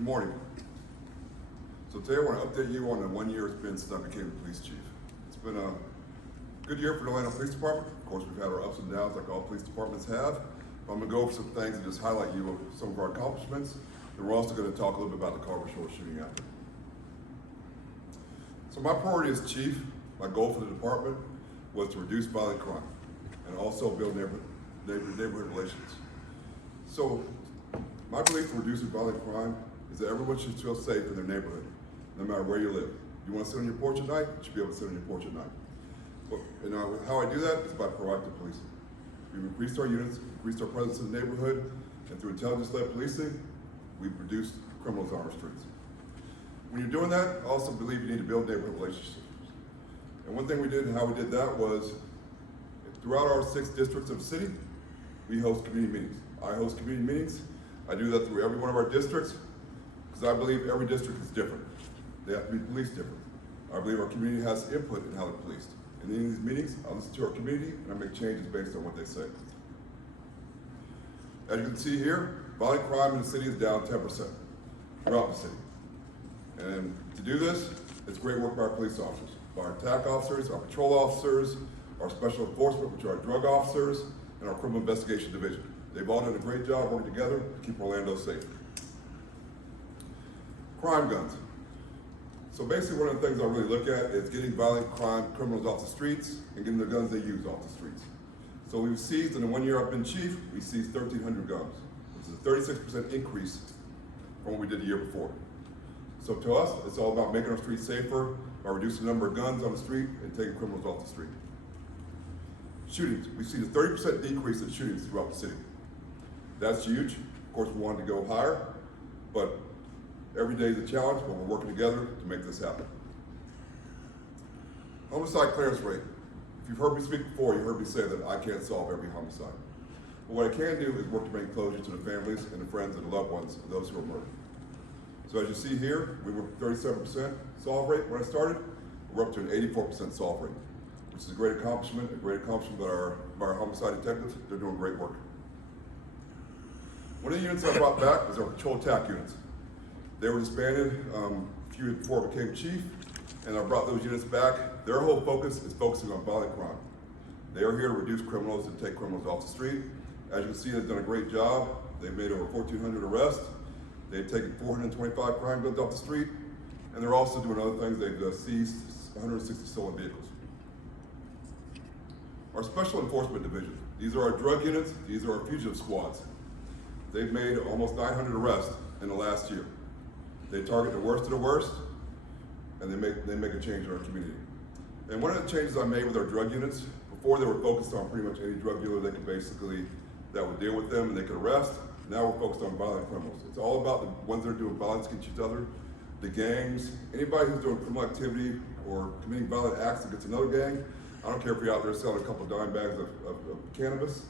Good morning. So today I want to update you on the 1 year it's been since I became the police chief. It's been a good year for the Atlanta Police Department. Of course, we've had our ups and downs like all police departments have. But I'm going to go over some things and just highlight you of some of our accomplishments. And we're also going to talk a little bit about the Carver Shore shooting after. So my priority as chief, my goal for the department was to reduce violent crime and also build neighborhood relations. So my belief in reducing violent crime is that everyone should feel safe in their neighborhood, no matter where you live. You want to sit on your porch at night, you should be able to sit on your porch at night. How I do that is by proactive policing. We've increased our units, increased our presence in the neighborhood, and through intelligence-led policing, we've reduced criminals on our streets. When you're doing that, I also believe you need to build neighborhood relationships. And one thing we did and how we did that was, throughout our 6 districts of the city, we host community meetings. I host community meetings. I do that through every one of our districts, because I believe every district is different. They have to be policed different. I believe our community has input in how they're policed. And in these meetings, I listen to our community and I make changes based on what they say. As you can see here, violent crime in the city is down 10% throughout the city. And to do this, it's great work by our police officers, by our TAC officers, our patrol officers, our special enforcement, which are our drug officers, and our criminal investigation division. They've all done a great job working together to keep Orlando safe. Crime guns. So basically one of the things I really look at is getting violent crime criminals off the streets and getting the guns they use off the streets. So we've seized, in the 1 year I've been chief, we seized 1,300 guns, which is a 36% increase from what we did the year before. So to us, it's all about making our streets safer by reducing the number of guns on the street and taking criminals off the street. Shootings, we've seen a 30% decrease in shootings throughout the city. That's huge. Of course, we wanted to go higher, but every day is a challenge, but we're working together to make this happen. Homicide clearance rate. If you've heard me speak before, you heard me say that I can't solve every homicide. But what I can do is work to bring closure to the families and the friends and the loved ones of those who are murdered. So as you see here, we were 37% solve rate when I started. We're up to an 84% solve rate, which is a great accomplishment by our homicide detectives. They're doing great work. One of the units I brought back was our patrol TAC units. They were disbanded a few years before I became chief, and I brought those units back. Their whole focus is focusing on violent crime. They are here to reduce criminals and take criminals off the street. As you can see, they've done a great job. They've made over 1,400 arrests. They've taken 425 crime guns off the street, and they're also doing other things. They've seized 160 stolen vehicles. Our special enforcement division. These are our drug units. These are our fugitive squads. They've made almost 900 arrests in the last year. They target the worst of the worst, and they make a change in our community. And one of the changes I made with our drug units, before they were focused on pretty much any drug dealer that would deal with them and they could arrest. Now we're focused on violent criminals. It's all about the ones that are doing violence against each other, the gangs, anybody who's doing criminal activity or committing violent acts against another gang. I don't care if you're out there selling a couple of dime bags of cannabis.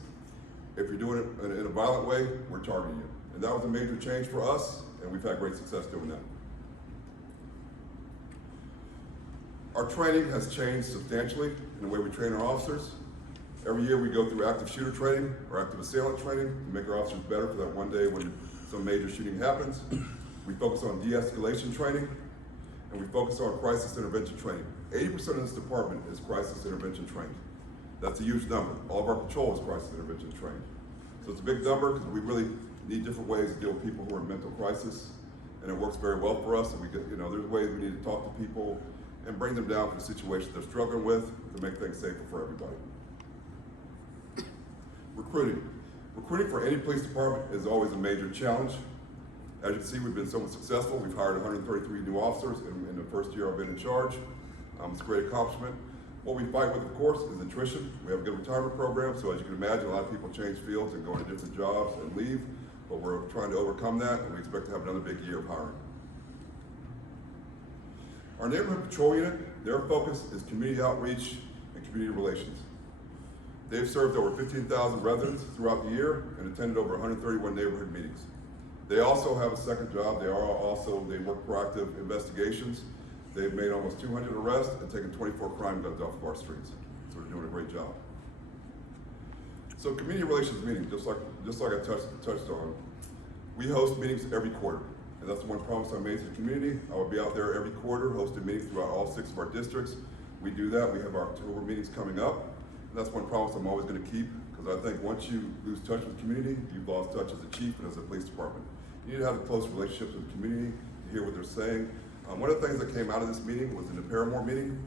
If you're doing it in a violent way, we're targeting you. And that was a major change for us, and we've had great success doing that. Our training has changed substantially in the way we train our officers. Every year we go through active shooter training or active assailant training to make our officers better for that one day when some major shooting happens. We focus on de-escalation training, and we focus on crisis intervention training. 80% of this department is crisis intervention trained. That's a huge number. All of our patrol is crisis intervention trained. So it's a big number because we really need different ways to deal with people who are in mental crisis, and it works very well for us. And we get, there's ways we need to talk to people and bring them down from the situation they're struggling with to make things safer for everybody. Recruiting. Recruiting for any police department is always a major challenge. As you can see, we've been somewhat successful. We've hired 133 new officers in the first year I've been in charge. It's a great accomplishment. What we fight with, of course, is attrition. We have a good retirement program, so as you can imagine, a lot of people change fields and go into different jobs and leave, but we're trying to overcome that, and we expect to have another big year of hiring. Our neighborhood patrol unit, their focus is community outreach and community relations. They've served over 15,000 residents throughout the year and attended over 131 neighborhood meetings. They also have a second job. They work proactive investigations. They've made almost 200 arrests and taken 24 crime guns off of our streets. So they're doing a great job. So community relations meetings, just like I touched on, we host meetings every quarter. and that's the one promise I made to the community. I will be out there every quarter hosting meetings throughout all 6 of our districts. We do that. We have our October meetings coming up, and that's one promise I'm always going to keep, because I think once you lose touch with the community, you've lost touch as a chief and as a police department. You need to have a close relationship with the community to hear what they're saying. One of the things that came out of this meeting was in the Paramore meeting.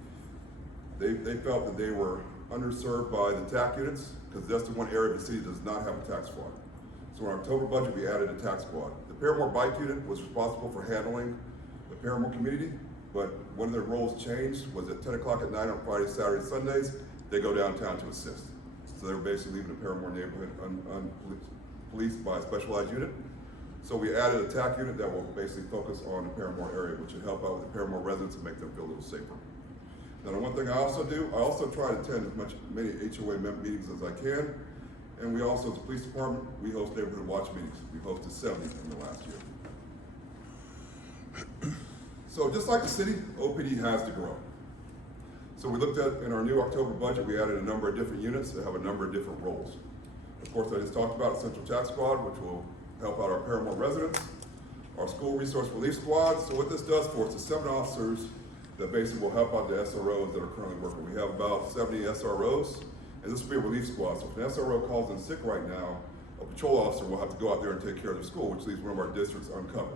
They felt that they were underserved by the TAC units, because that's the one area of the city that does not have a TAC squad. So in our October budget, we added a TAC squad. The Paramore Bike Unit was responsible for handling the Paramore community, but one of their roles changed was at 10 o'clock at night on Fridays, Saturdays, Sundays, they go downtown to assist. So they were basically leaving the Paramore neighborhood policed by a specialized unit. So we added a TAC unit that will basically focus on the Paramore area, which will help out with the Paramore residents and make them feel a little safer. Now, the one thing I also do, I also try to attend as many HOA meetings as I can. And we also, as a police department, we host neighborhood watch meetings. We hosted 70 in the last year. So just like the city, OPD has to grow. So we looked at, in our new October budget, we added a number of different units that have a number of different roles. Of course, I just talked about Central TAC Squad, which will help out our Paramore residents, our School Resource Relief Squad. So what this does for us is 7 officers that basically will help out the SROs that are currently working. We have about 70 SROs, and this will be a relief squad. So if an SRO calls in sick right now, a patrol officer will have to go out there and take care of the school, which leaves one of our districts uncovered.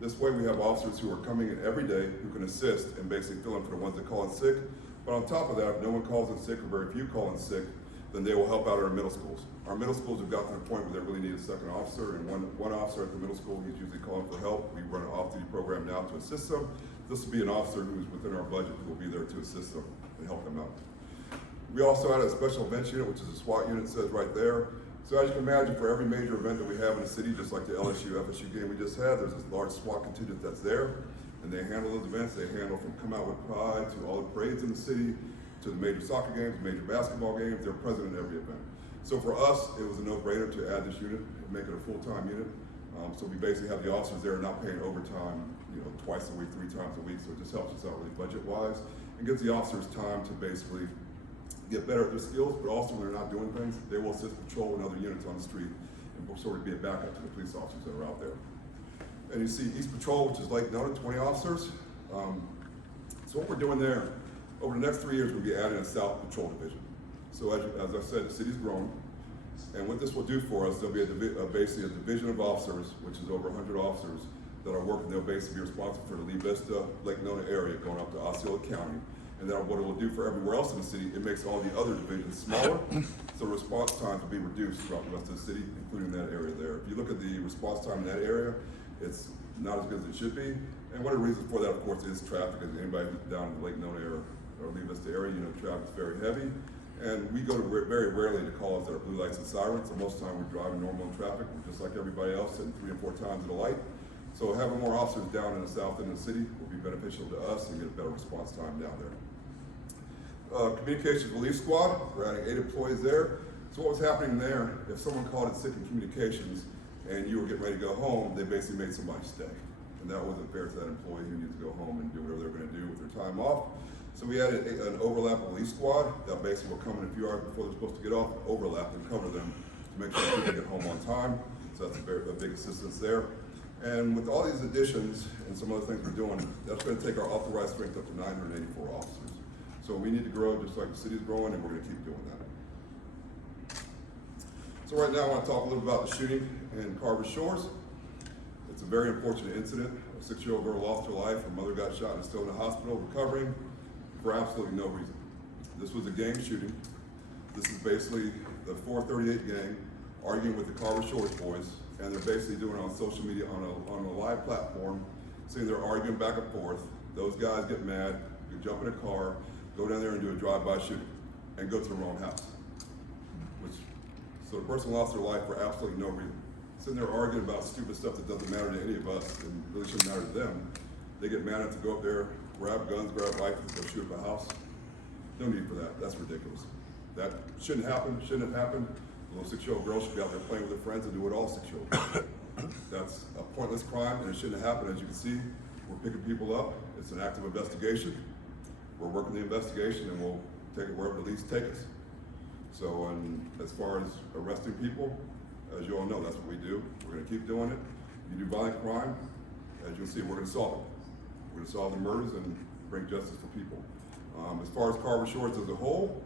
This way we have officers who are coming in every day who can assist and basically fill in for the ones that call in sick. But on top of that, if no one calls in sick or very few call in sick, then they will help out our middle schools. Our middle schools have gotten to the point where they really need a second officer, and one officer at the middle school, he's usually calling for help. We run an off-duty program now to assist them. This will be an officer who's within our budget who will be there to assist them and help them out. We also added a special events unit, which is a SWAT unit, says right there. So as you can imagine, for every major event that we have in the city, just like the LSU, FSU game we just had, there's this large SWAT contingent that's there, and they handle those events. They handle from Come Out With Pride to all the parades in the city, to the major soccer games, major basketball games. They're present in every event. So for us, it was a no-brainer to add this unit and make it a full-time unit. So we basically have the officers there not paying overtime, twice a week, 3 times a week. So it just helps us out really budget-wise and gives the officers time to basically get better at their skills, but also when they're not doing things, they will assist patrol and other units on the street and sort of be a backup to the police officers that are out there. And you see East Patrol, which is Lake Nona, 20 officers. So what we're doing there, over the next 3 years, we'll be adding a South Patrol Division. So as I said, the city's grown, and what this will do for us, there'll be basically a division of officers, which is over 100 officers that are working. They'll basically be responsible for the Lee Vista, Lake Nona area going up to Osceola County. And then what it will do for everywhere else in the city, it makes all the other divisions smaller, so response times will be reduced throughout the rest of the city, including that area there. If you look at the response time in that area, it's not as good as it should be. And one of the reasons for that, of course, is traffic. As anybody who's down in the Lake Nona area or Lee Vista area, traffic's very heavy. And we go to very rarely to calls that are blue lights and sirens, so most of the time we're driving normal in traffic. We're just like everybody else, sitting 3 or 4 times at a light. So having more officers down in the south end of the city will be beneficial to us and get a better response time down there. Communications Relief Squad, we're adding 8 employees there. So what was happening there, if someone called in sick in communications and you were getting ready to go home, they basically made somebody stay. And that wasn't fair to that employee who needs to go home and do whatever they're gonna do with their time off. So we added an overlap relief squad that basically will come in a few hours before they're supposed to get off, overlap and cover them to make sure people get home on time. So that's a big assistance there. And with all these additions and some other things we're doing, that's gonna take our authorized strength up to 984 officers. So we need to grow just like the city's growing, and we're gonna keep doing that. So right now I wanna talk a little about the shooting in Carver Shores. It's a very unfortunate incident. A 6-year-old girl lost her life. Her mother got shot and is still in the hospital recovering for absolutely no reason. This was a gang shooting. This is basically the 438 gang arguing with the Carver Shores boys, and they're basically doing it on social media on a live platform, saying they're arguing back and forth. Those guys get mad, they jump in a car, go down there and do a drive-by shooting, and go to their own house. So the person lost their life for absolutely no reason. Sitting there arguing about stupid stuff that doesn't matter to any of us and really shouldn't matter to them. They get mad enough to go up there, grab guns, grab rifles, go shoot up a house. No need for that. That's ridiculous. That shouldn't happen, shouldn't have happened. A little 6-year-old girl should be out there playing with her friends and do what all 6-year-olds do. That's a pointless crime, and it shouldn't have happened. As you can see, we're picking people up. It's an active investigation. We're working the investigation, and we'll take it wherever the leads take us. So, and as far as arresting people, as you all know, that's what we do. We're gonna keep doing it. If you do violent crime, as you'll see, we're going to solve it. We're going to solve the murders and bring justice for people. As far as Carver Shores as a whole,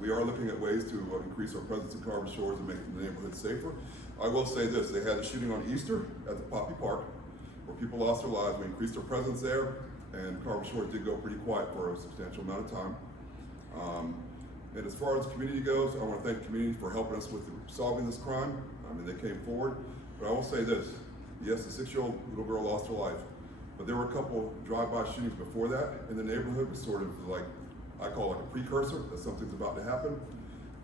we are looking at ways to increase our presence in Carver Shores and make the neighborhood safer. I will say this, they had a shooting on Easter at the Poppy Park where people lost their lives. We increased our presence there, and Carver Shores did go pretty quiet for a substantial amount of time. And as far as the community goes, I want to thank the community for helping us with solving this crime. I mean, they came forward. But I will say this, yes, the 6-year-old little girl lost her life, but there were a couple drive-by shootings before that in the neighborhood. It was sort of like, I call it like a precursor that something's about to happen.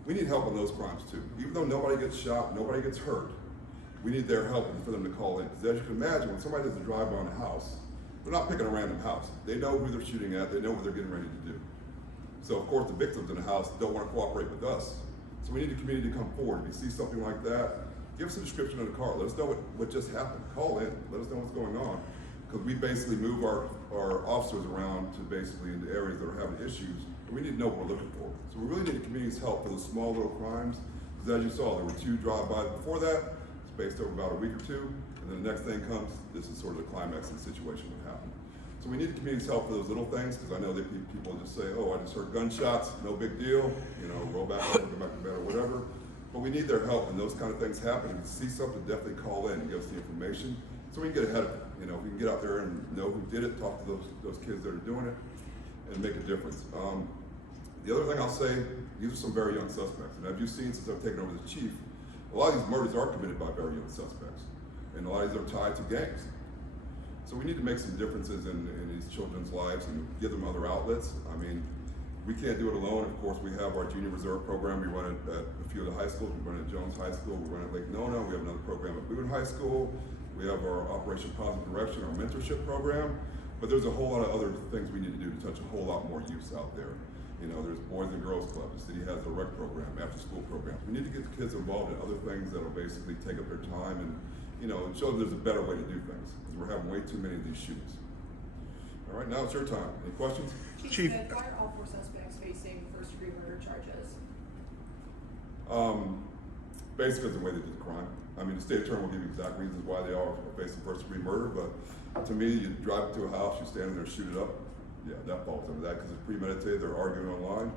We need help on those crimes too. Even though nobody gets shot, nobody gets hurt, we need their help for them to call in. Because as you can imagine, when somebody does a drive-by on a house, they're not picking a random house. They know who they're shooting at, they know what they're getting ready to do. So of course the victims in the house don't want to cooperate with us. So we need the community to come forward. If you see something like that, give us a description of the car. Let us know what just happened. Call in, let us know what's going on. Because we basically move our officers around to basically into areas that are having issues. And we need to know what we're looking for. So we really need the community's help for those small little crimes. Because as you saw, there were 2 drive-bys before that, spaced over about a week or 2. And then the next thing comes, this is sort of the climax of the situation that happened. So we need the community's help for those little things, because I know that people just say, oh, I just heard gunshots, no big deal, you know, roll back over, go back to bed or whatever. But we need their help when those kind of things happen. If you see something, definitely call in and give us the information so we can get ahead of it. You know, we can get out there and know who did it, talk to those kids that are doing it, and make a difference. The other thing I'll say, these are some very young suspects. And as you've seen since I've taken over as chief, a lot of these murders are committed by very young suspects. And a lot of these are tied to gangs. So we need to make some differences in these children's lives and give them other outlets. I mean, we can't do it alone. Of course, we have our Junior Reserve program. We run it at a few of the high schools. We run it at Jones High School. We run it at Lake Nona. We have another program at Boone High School. We have our Operation Positive Direction, our mentorship program. But there's a whole lot of other things we need to do to touch a whole lot more youths out there. You know, there's Boys and Girls Club. The city has a rec program, after school programs. We need to get the kids involved in other things that will basically take up their time and, you know, show them there's a better way to do things. Because we're having way too many of these shootings. All right, now it's your time. Any questions? Chief, why are all 4 suspects facing first-degree murder charges? Basically, it's the way they did the crime. I mean, the state attorney will give you exact reasons why they are facing first-degree murder, but to me, you drive to a house, you stand in there, shoot it up. Yeah, that falls under that because it's premeditated. They're arguing online.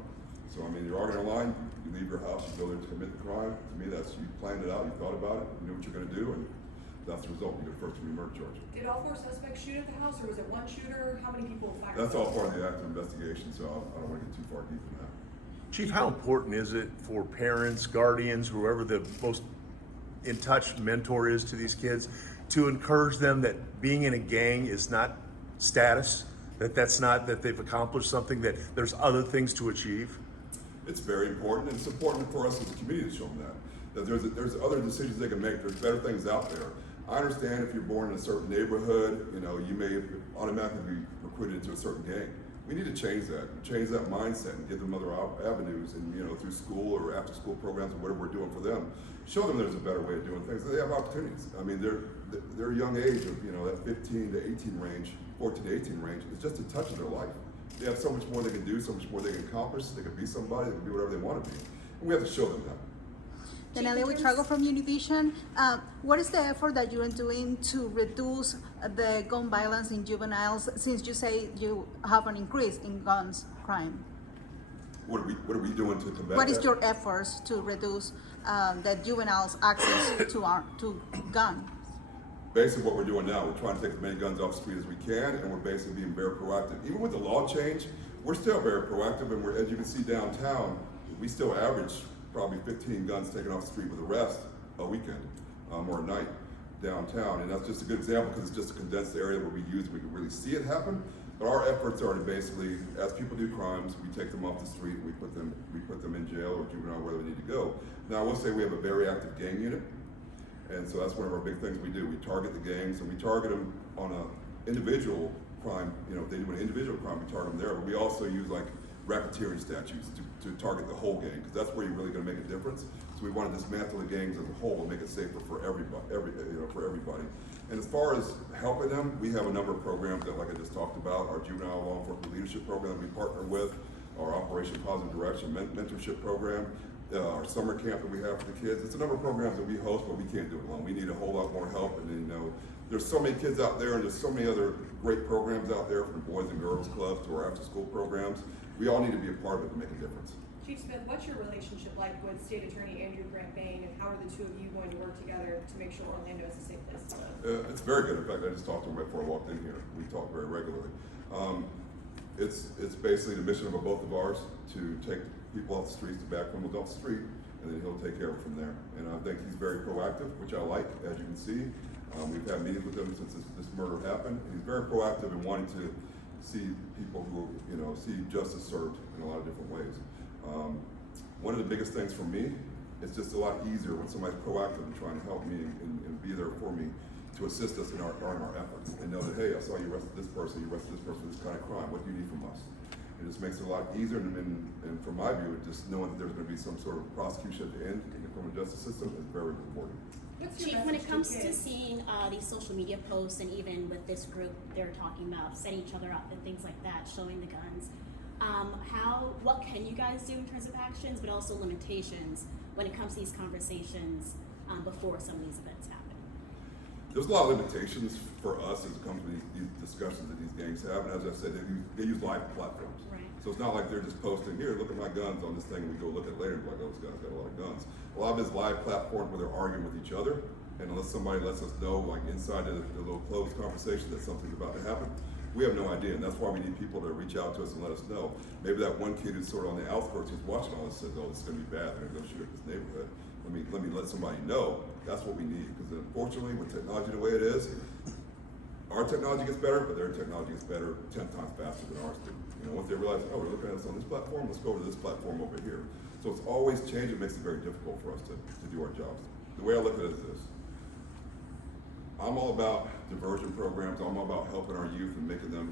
So I mean, you're arguing online. You leave your house, you go there to commit the crime. To me, that's you planned it out. You thought about it. You knew what you're going to do, and that's the result. You get a first-degree murder charge. Did all 4 suspects shoot at the house, or was it one shooter? How many people fired? That's all part of the active investigation. So I don't want to get too far deep in that. Chief, how important is it for parents, guardians, whoever the most in touch mentor is to these kids, to encourage them that being in a gang is not status, that's not that they've accomplished something, that there's other things to achieve? It's very important, and it's important for us as a community to show them that there's other decisions they can make. There's better things out there. I understand if you're born in a certain neighborhood, you know, you may automatically be recruited into a certain gang. We need to change that mindset, and give them other avenues, and you know, through school or after school programs or whatever we're doing for them. Show them there's a better way of doing things. They have opportunities. I mean, their young age of, you know, that 15 to 18 range, 14 to 18 range is just a touch of their life. They have so much more they can do, so much more they can accomplish. They can be somebody. They can be whatever they want to be, and we have to show them that. Daniela Witrago from Univision. What is the effort that you are doing to reduce the gun violence in juveniles, since you say you have an increase in guns crime? What are we doing to combat What is that? your efforts to reduce the juveniles' access to guns? Basically what we're doing now, we're trying to take as many guns off the street as we can, and we're basically being very proactive. Even with the law change, we're still very proactive, and as you can see downtown, we still average probably 15 guns taken off the street with arrest a weekend or a night downtown. And that's just a good example because it's just a condensed area where we can really see it happen. But our efforts are to basically, as people do crimes, we take them off the street, we put them in jail or juvenile, where they need to go. Now I will say we have a very active gang unit, and so that's one of our big things we do. We target the gangs, and we target them on an individual crime. You know, if they do an individual crime, we target them there. But we also use like racketeering statutes to target the whole gang, because that's where you're really going to make a difference. So we want to dismantle the gangs as a whole and make it safer for everybody, for everybody. And as far as helping them, we have a number of programs that, like I just talked about, our juvenile law enforcement leadership program that we partner with, our Operation Positive Direction mentorship program, our summer camp that we have for the kids. It's a number of programs that we host, but we can't do it alone. We need a whole lot more help, and then, you know, there's so many kids out there, and there's so many other great programs out there, from Boys and Girls Clubs to our after-school programs. We all need to be a part of it to make a difference. Chief Smith, what's your relationship like with State Attorney Andrew Grant Bain, and how are the two of you going to work together to make sure Orlando is a safe place to live? It's very good. In fact, I just talked to him right before I walked in here. We talk very regularly. It's basically the mission of both of ours to take people off the streets, to back criminals off the street, and then he'll take care of it from there. And I think he's very proactive, which I like, as you can see. We've had meetings with him since this murder happened. And he's very proactive in wanting to see people who, see justice served in a lot of different ways. One of the biggest things for me, it's just a lot easier when somebody's proactive in trying to help me and be there for me to assist us in our efforts, and know that, hey, I saw you arrested this person, for this kind of crime. What do you need from us? It just makes it a lot easier, and from my view, just knowing that there's going to be some sort of prosecution at the end in the criminal justice system is very rewarding. What's your Chief, when it message comes to to kids? seeing these social media posts, and even with this group, they're talking about setting each other up and things like that, showing the guns. What can you guys do in terms of actions, but also limitations when it comes to these conversations before some of these events happen? There's a lot of limitations for us as a company, these discussions that these gangs have, and as I said, they use live platforms. Right. So it's not like they're just posting, here, look at my guns on this thing, and we go look at it later and be like, oh, this guy's got a lot of guns. A lot of it's live platforms where they're arguing with each other, and unless somebody lets us know, like inside the little closed conversation, that something's about to happen, we have no idea, and that's why we need people to reach out to us and let us know. Maybe that one kid who's sort of on the outskirts who's watching all this says, oh, this is gonna be bad, they're gonna go shoot up this neighborhood. Let me let somebody know. That's what we need, because unfortunately, with technology the way it is, our technology gets better, but their technology gets better 10 times faster than ours do. Once they realize, oh, we're looking at us on this platform, let's go over to this platform over here. So it's always changing. It makes it very difficult for us to do our jobs. The way I look at it is this. I'm all about diversion programs. I'm all about helping our youth and making them,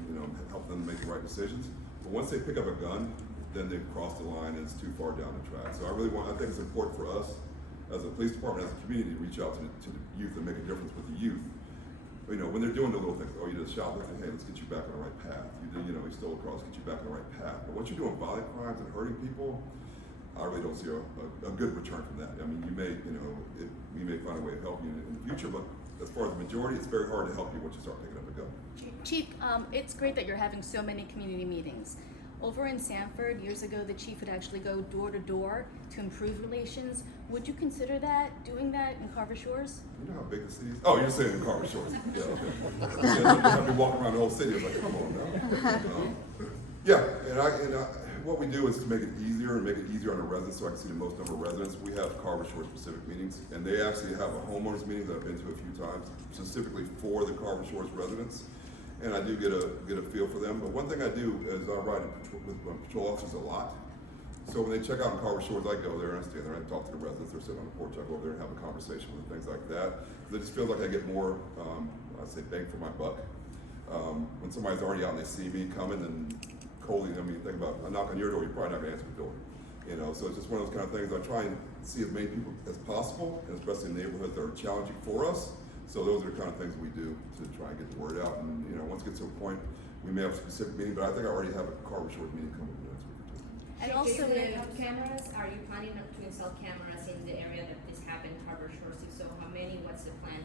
helping them make the right decisions. But once they pick up a gun, then they've crossed the line and it's too far down the track. So I think it's important for us as a police department, as a community, to reach out to the youth and make a difference with the youth. When they're doing the little things, oh, you did a shoplifting, hey, let's get you back on the right path. You stole a car, let's get you back on the right path. But once you're doing violent crimes and hurting people, I really don't see a good return from that. I mean, we may find a way of helping you in the future, but as far as the majority, it's very hard to help you once you start picking up a gun. Chief, it's great that you're having so many community meetings. Over in Sanford, years ago, the chief would actually go door to door to improve relations. Would you consider doing that in Carver Shores? You know how big the city is? Oh, you're saying in Carver Shores. Yeah, okay. I've been walking around the whole city. I was like, come on now. What we do is to make it easier on the residents, so I can see the most number of residents. We have Carver Shores specific meetings, and they actually have a homeowners meeting that I've been to a few times, specifically for the Carver Shores residents. And I do get a feel for them. But one thing I do is I ride with patrol officers a lot. So when they check out in Carver Shores, I go there and I stand there and I talk to the residents. They're sitting on the porch. I go over there and have a conversation with them, things like that. It just feels like I get more, I'd say, bang for my buck. When somebody's already out and they see me coming, and coldly, think about, I knock on your door, you're probably not gonna answer the door. So it's just one of those kind of things. I try and see as many people as possible, and especially in neighborhoods that are challenging for us. So those are the kind of things we do to try and get the word out. And once it gets to a point, we may have a specific meeting, but I think I already have a Carver Shores meeting coming next week or two. And also, when it Jason, cameras, are you planning to install cameras in the area that this happened, Harbor Shores? If so, how many? What's the plan?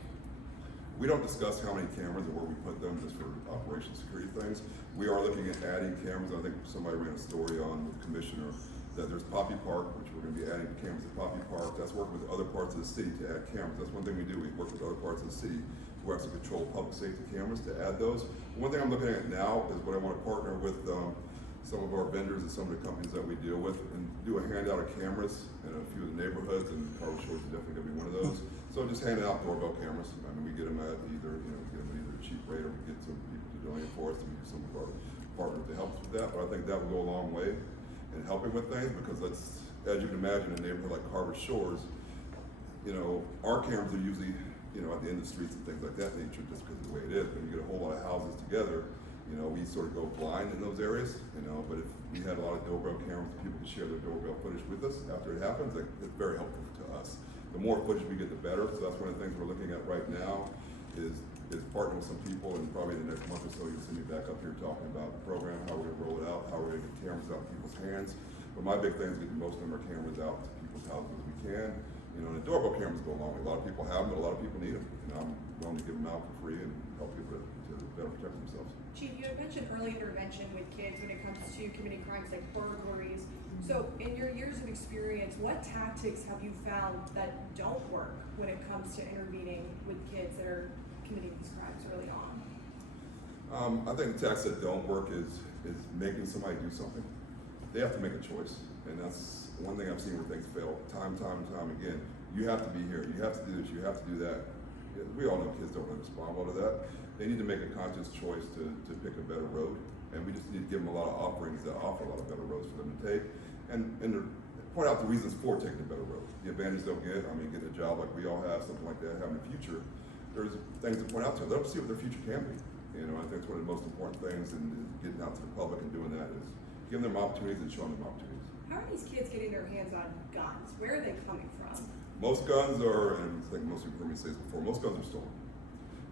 We don't discuss how many cameras or where we put them, just for operation security things. We are looking at adding cameras. I think somebody ran a story on with the commissioner that there's Poppy Park, which we're going to be adding cameras at Poppy Park. That's working with other parts of the city to add cameras. That's one thing we do. We work with other parts of the city who actually control public safety cameras to add those. One thing I'm looking at now is what I want to partner with some of our vendors and some of the companies that we deal with and do a handout of cameras in a few of the neighborhoods, and Carver Shores is definitely going to be one of those. So just handing out doorbell cameras. We get them at either a cheap rate, or we get some people to donate for us, and we use some of our partners to help us with that. But I think that will go a long way in helping with things, because as you can imagine, in a neighborhood like Carver Shores, our cameras are usually, at the end of the streets and things like that nature, just because of the way it is. When you get a whole lot of houses together, we sort of go blind in those areas, but if we had a lot of doorbell cameras, people could share their doorbell footage with us after it happens, it's very helpful to us. The more footage we get, the better. So that's one of the things we're looking at right now is partnering with some people, and probably in the next month or so you'll see me back up here talking about the program, how we're gonna roll it out, how we're gonna get cameras out in people's hands. But my big thing is get the most number of cameras out to people's houses as we can. You know, and the doorbell cameras go along. A lot of people have them, but a lot of people need them. And I'm willing to give them out for free and help people to better protect themselves. Chief, you had mentioned early intervention with kids when it comes to committing crimes like burglaries. So in your years of experience, what tactics have you found that don't work when it comes to intervening with kids that are committing these crimes early on? I think the tactics that don't work is making somebody do something. They have to make a choice. And that's one thing I've seen where things fail time again. You have to be here. You have to do this. You have to do that. We all know kids don't really respond well to that. They need to make a conscious choice to pick a better road. And we just need to give them a lot of offerings that offer a lot of better roads for them to take. And point out the reasons for taking a better road. The advantage they'll get, I mean, getting a job like we all have, something like that, having a future. There's things to point out to them. Let them see what their future can be. You know, I think it's one of the most important things in getting out to the public and doing that is giving them opportunities and showing them opportunities. How are these kids getting their hands on guns? Where are they coming from? Most guns are, and I think most people heard me say this before, most guns are stolen.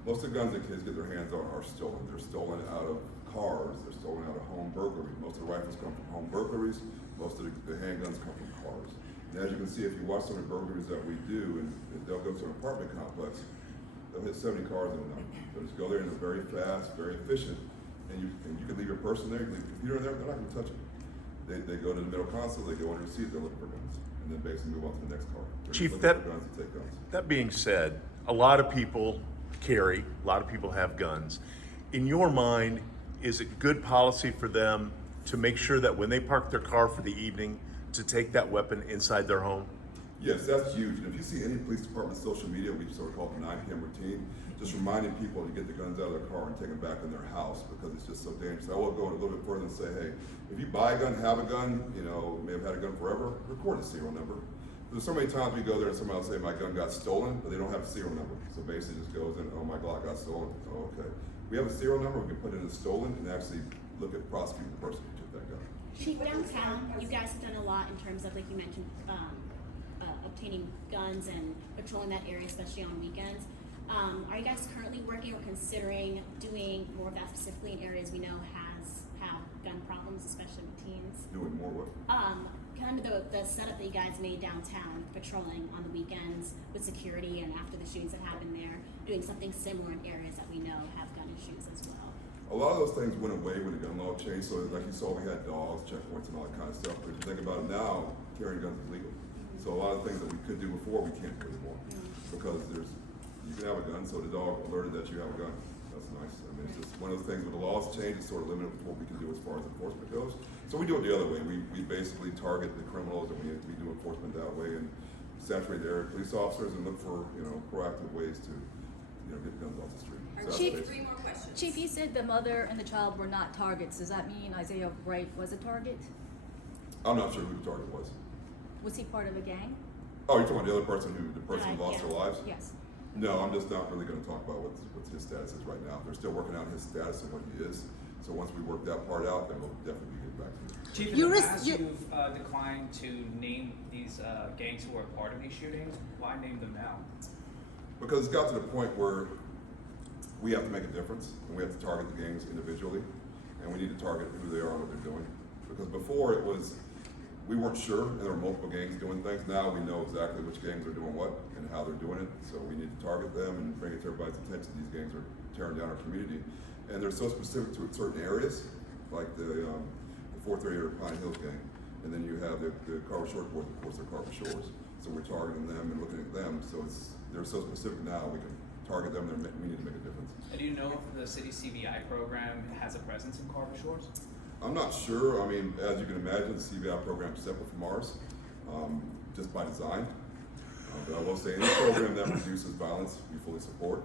Most of the guns that kids get their hands on are stolen. They're stolen out of cars, they're stolen out of home burglaries. Most of the rifles come from home burglaries, most of the handguns come from cars. And as you can see, if you watch some of the burglaries that we do, and they'll go to an apartment complex, they'll hit 70 cars in a night. They'll just go there and they're very fast, very efficient. And you can leave your purse in there, you can leave your computer in there, they're not gonna touch it. They go to the middle console, they go under the seat, they're looking for guns. And then basically move on to the next car. They're Chief, looking that- for guns and take guns. That being said, a lot of people carry, a lot of people have guns. In your mind, is it good policy for them to make sure that when they park their car for the evening, to take that weapon inside their home? Yes, that's huge. And if you see any police department social media, we sort of call it the 9 p.m. routine, just reminding people to get the guns out of their car and take them back in their house because it's just so dangerous. I will go a little bit further and say, hey, if you buy a gun, have a gun, you know, may have had a gun forever, record the serial number. There's so many times we go there and somebody will say my gun got stolen, but they don't have a serial number. So basically it just goes in, oh, my Glock got stolen. Oh, okay. We have a serial number, we can put it in stolen and actually look at prosecuting the person who took that gun. Chief, downtown, you guys have done a lot in terms of, like you mentioned, obtaining guns and patrolling that area, especially on weekends. Are you guys currently working or considering doing more of that specifically in areas we know have gun problems, especially with teens? Doing more what? Kind of the setup that you guys made downtown, patrolling on the weekends with security and after the shootings that happened there, doing something similar in areas that we know have gun issues as well. A lot of those things went away when the gun law changed. So like you saw, we had dogs, checkpoints, and all that kind of stuff. But if you think about it now, carrying guns is legal. So a lot of things that we could do before, we can't do anymore. Because you can have a gun, so the dog alerted that you have a gun. That's nice. I mean, it's just one of those things when the laws change, it's sort of limited with what we can do as far as enforcement goes. So we do it the other way. We basically target the criminals and we do enforcement that way and saturate the area of police officers and look for, you know, proactive ways to, you know, get guns off the street. So that's Chief, basically- 3 more questions. Chief, you said the mother and the child were not targets. Does that mean Isaiah Wright was a target? I'm not sure who the target was. Was he part of a gang? Oh, you're talking about the other person who lost their lives? Yes. No, I'm just not really going to talk about what his status is right now. They're still working out his status and what he is. So once we work that part out, then we'll definitely be getting back to you. Chief, in the past, you've declined to name these gangs who are part of these shootings. Why name them now? Because it's got to the point where we have to make a difference and we have to target the gangs individually and we need to target who they are and what they're doing. Because before it was, we weren't sure and there were multiple gangs doing things. Now we know exactly which gangs are doing what and how they're doing it. So we need to target them and bring it to everybody's attention. These gangs are tearing down our community. And they're so specific to certain areas, like the 4th area Pine Hills gang. And then you have the Carver Shores boys, of course, they're Carver Shores. So we're targeting them and looking at them. So they're so specific now, we can target them and we need to make a difference. And do you know if the city CVI program has a presence in Carver Shores? I'm not sure. I mean, as you can imagine, the CVI program is separate from ours, just by design. But I will say any program that reduces violence, we fully support.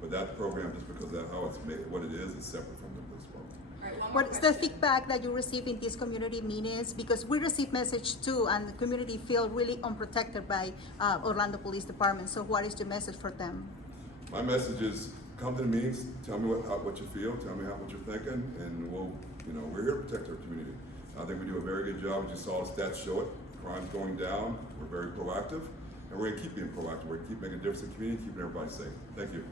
But that program, just because of how it's made, what it is separate from the police department. All right, one more What is the question. feedback that you receive in these community meetings? Because we receive message too, and the community feel really unprotected by Orlando Police Department. So what is your message for them? My message is come to the meetings, tell me what you feel, tell me what you're thinking, and we're here to protect our community. I think we do a very good job. As you saw, the stats show it. Crime's going down. We're very proactive, and we're going to keep being proactive. We're going to keep making a difference in the community, keeping everybody safe. Thank you.